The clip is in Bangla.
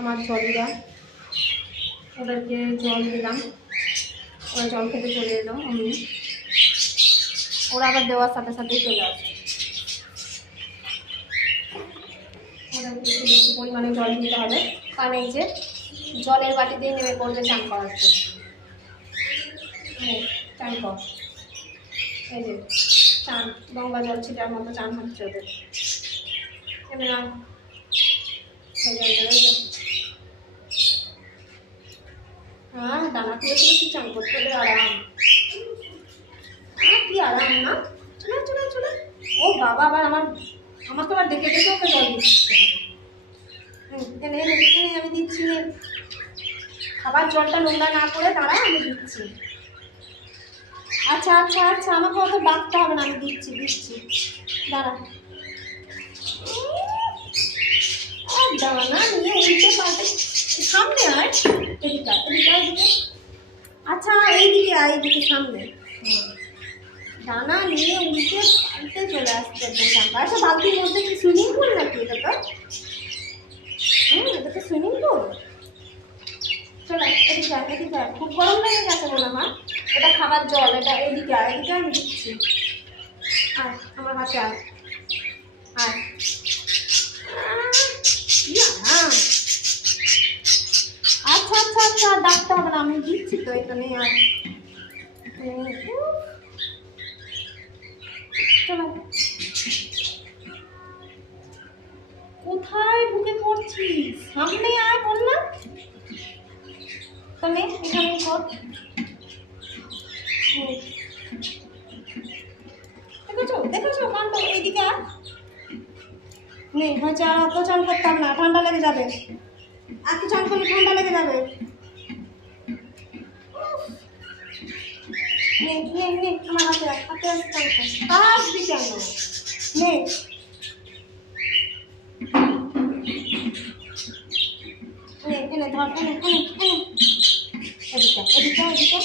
আমার জলরা, ওদেরকে জল দিলাম, ওরা জল খেতে চলে এলো। ওরা আবার দেওয়ার সাথে সাথেই চলে আসে। ওদেরকে একটু বেশি পরিমাণে জল দিতে হবে, কারণ এই যে জলের বাটি দিয়ে নেমে পড়বে চান করার জন্য। চান কর, এই যে চান গঙ্গা জল ছিটার মতো চান হচ্ছে ওদের। হ্যাঁ, দানা তুলে তুলে কি চান করতে হবে, আরাম। কি আরাম না, চলে চলে চলে। ও বাবা, আবার আমাকে আবার ডেকে ডেকে ওকে জল দিচ্ছে। আমি দিচ্ছি, খাবার জলটা নোংরা না করে দাঁড়া, আমি দিচ্ছি। আচ্ছা আচ্ছা আচ্ছা, আমাকে অত ডাকতে হবে না, আমি দিচ্ছি দিচ্ছি, দাঁড়া। দানা নিয়ে উল্টে পাল্টে, সামনে আয়, এদিকে এদিকে এদিকে। আচ্ছা এইদিকে আয়, এইদিকে সামনে। দানা নিয়ে উল্টে পাল্টে চলে আসছে একদম সামনে। আচ্ছা, বালতির মধ্যে কি সুইমিং পুল নাকি এটা? তো এটা তো সুইমিং পুল। চলে এদিকে আয়, এদিকে আয়। খুব গরম লেগে গেছে মনে হয়, এটা খাবার জল, এটা এদিকে আয়, এদিকে আমি দিচ্ছি। আয় আমার হাতে আয়, আয়। আচ্ছা আচ্ছা আচ্ছা, ডাকতে হবে না, আমি দিচ্ছি তো এখানে। আর চলো, কোথায় ঢুকে পড়ছিস? সামনে আয় বললাম, তাহলে এখানে কর। দেখেছো দেখেছো, কাণ্ড। এইদিকে আর নেই হয়েছে, আর অত চান করতাম না, ঠান্ডা লেগে যাবে। আর কি চান করলে ঠান্ডা লেগে যাবে। আমার হাতে হাতে আসবি কেন? নে এনে ধর, এনে এনে এনে, এদিকে এদিকে এদিকে।